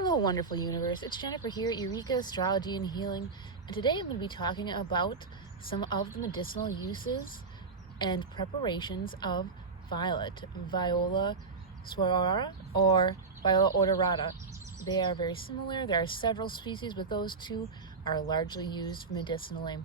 Hello, wonderful universe. It's Jennifer here at Eureka Astrology and Healing, and today I'm going to be talking about some of the medicinal uses and preparations of violet, Viola swarara or Viola odorata. They are very similar. There are several species, but those two are largely used medicinally.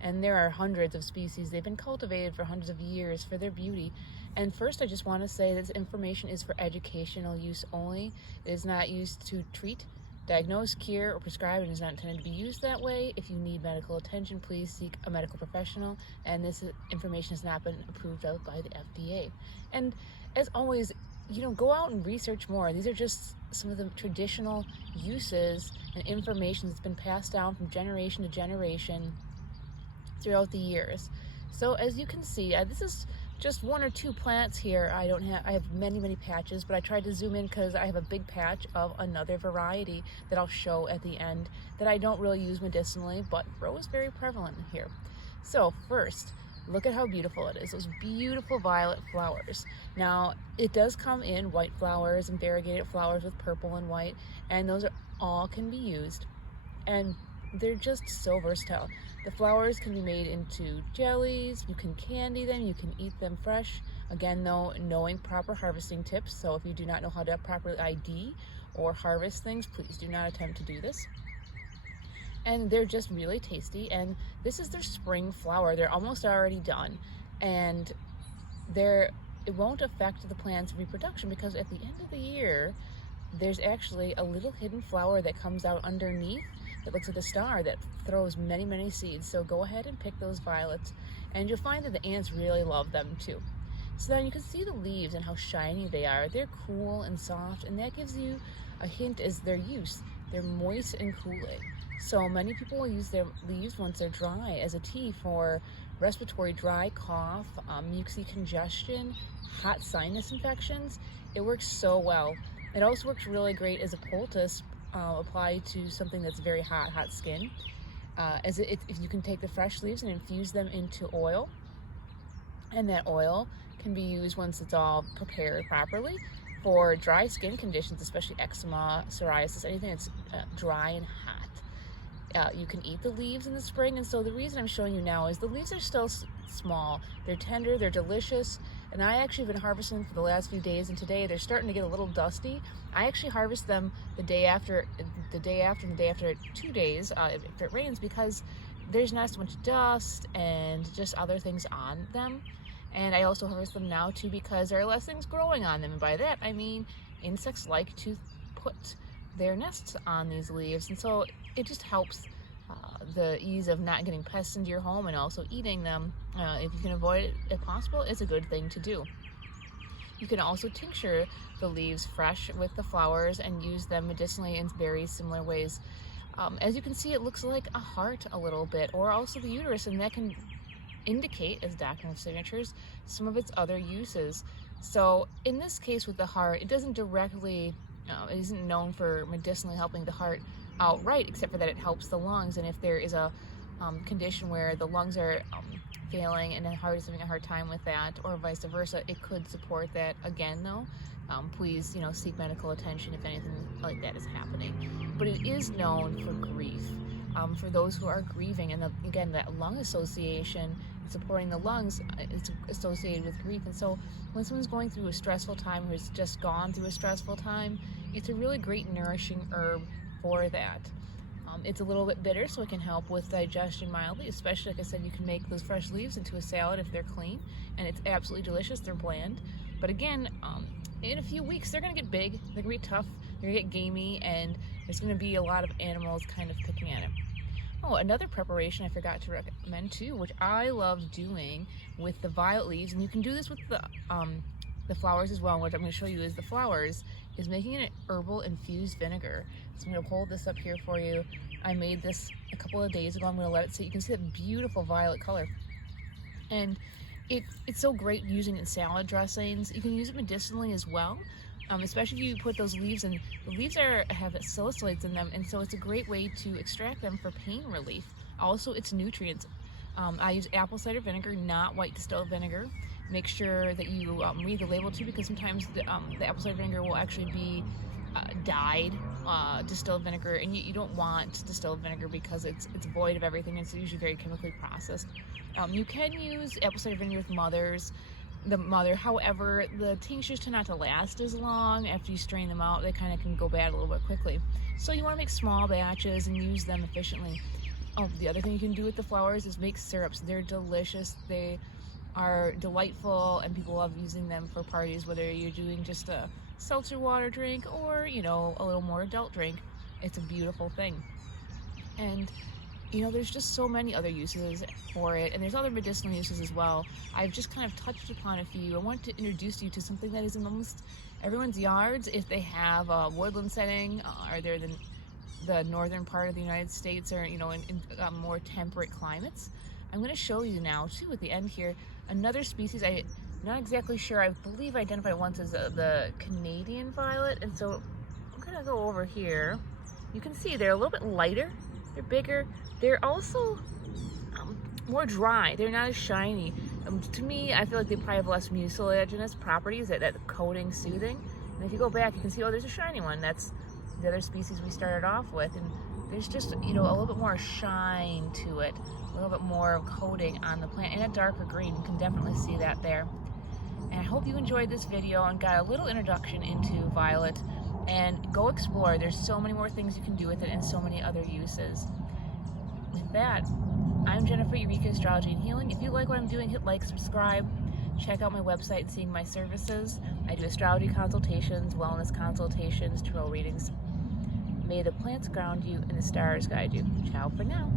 And there are hundreds of species. They've been cultivated for hundreds of years for their beauty. And first, I just want to say this information is for educational use only. It is not used to treat, diagnose, cure, or prescribe, and is not intended to be used that way. If you need medical attention, please seek a medical professional. And this information has not been approved of by the FDA. And as always, go out and research more. These are just some of the traditional uses and information that's been passed down from generation to generation throughout the years. So as you can see, this is just one or two plants here. I have many patches, but I tried to zoom in because I have a big patch of another variety that I'll show at the end that I don't really use medicinally, but rose is very prevalent here. So first, look at how beautiful it is. Those beautiful violet flowers. Now, it does come in white flowers and variegated flowers with purple and white, and those all can be used. And they're just so versatile. The flowers can be made into jellies, you can candy them, you can eat them fresh. Again, though, knowing proper harvesting tips. So if you do not know how to properly ID or harvest things, please do not attempt to do this. And they're just really tasty, and this is their spring flower. They're almost already done, and it won't affect the plant's reproduction because at the end of the year, there's actually a little hidden flower that comes out underneath that looks like a star that throws many seeds. So go ahead and pick those violets, and you'll find that the ants really love them too. So then you can see the leaves and how shiny they are. They're cool and soft, and that gives you a hint as their use. They're moist and cooling. So many people will use their leaves once they're dry as a tea for respiratory dry cough, mucusy congestion, hot sinus infections. It works so well. It also works really great as a poultice applied to something that's very hot skin. If you can take the fresh leaves and infuse them into oil, and that oil can be used once it's all prepared properly for dry skin conditions, especially eczema, psoriasis, anything that's dry and hot. You can eat the leaves in the spring, and so the reason I'm showing you now is the leaves are still small. They're tender, they're delicious, and I actually have been harvesting them for the last few days, and today they're starting to get a little dusty. I actually harvest them the day after 2 days if it rains, because there's not so much dust and just other things on them. And I also harvest them now too because there are less things growing on them, and by that I mean insects like to put their nests on these leaves, and so it just helps the ease of not getting pests into your home and also eating them. If you can avoid it if possible, it's a good thing to do. You can also tincture the leaves fresh with the flowers and use them medicinally in very similar ways. As you can see, it looks like a heart a little bit, or also the uterus, and that can indicate, as doctrinal signatures, some of its other uses. So in this case with the heart, it doesn't directly, it isn't known for medicinally helping the heart outright, except for that it helps the lungs. And if there is a condition where the lungs are failing and the heart is having a hard time with that, or vice versa, it could support that. Again though, please seek medical attention if anything like that is happening. But it is known for grief, for those who are grieving, and again, that lung association, supporting the lungs, is associated with grief. And so when someone's going through a stressful time, or has just gone through a stressful time, it's a really great nourishing herb for that. It's a little bit bitter, so it can help with digestion mildly, especially, like I said, you can make those fresh leaves into a salad if they're clean, and it's absolutely delicious. They're bland, but again, in a few weeks they're gonna get big, they're gonna be tough, they're gonna get gamey, and there's gonna be a lot of animals kind of picking at it. Oh, another preparation I forgot to recommend too, which I love doing with the violet leaves, and you can do this with the flowers as well. What I'm going to show you is the flowers, is making an herbal infused vinegar. So I'm going to hold this up here for you. I made this a couple of days ago. I'm going to let it sit. You can see that beautiful violet color, and it's so great using it in salad dressings. You can use it medicinally as well, especially if you put those leaves in. The leaves have salicylates in them, and so it's a great way to extract them for pain relief. Also, it's nutrients. I use apple cider vinegar, not white distilled vinegar. Make sure that you read the label too, because sometimes the apple cider vinegar will actually be dyed distilled vinegar, and you don't want distilled vinegar because it's void of everything. It's usually very chemically processed. You can use apple cider vinegar with the mother. However, the tinctures tend not to last as long. After you strain them out, they kind of can go bad a little bit quickly. So you want to make small batches and use them efficiently. The other thing you can do with the flowers is make syrups. They're delicious. They are delightful, and people love using them for parties, whether you're doing just a seltzer water drink or, you know, a little more adult drink. It's a beautiful thing. And you know, there's just so many other uses for it, and there's other medicinal uses as well. I've just kind of touched upon a few. I want to introduce you to something that is in almost everyone's yards if they have a woodland setting, or they're in the northern part of the United States, or, you know, in more temperate climates. I'm going to show you now, too, at the end here, another species. I'm not exactly sure. I believe I identified once as the Canadian violet, and so I'm going to go over here. You can see they're a little bit lighter. They're bigger. They're also more dry. They're not as shiny. To me, I feel like they probably have less mucilaginous properties, that coating, soothing. And if you go back, you can see, oh, there's a shiny one. That's the other species we started off with. And there's just, you know, a little bit more shine to it, a little bit more coating on the plant, and a darker green. You can definitely see that there. And I hope you enjoyed this video and got a little introduction into violet. And go explore. There's so many more things you can do with it and so many other uses. With that, I'm Jennifer, Eureka Astrology and Healing. If you like what I'm doing, hit like, subscribe, check out my website and seeing my services. I do astrology consultations, wellness consultations, tarot readings. May the plants ground you and the stars guide you. Ciao for now.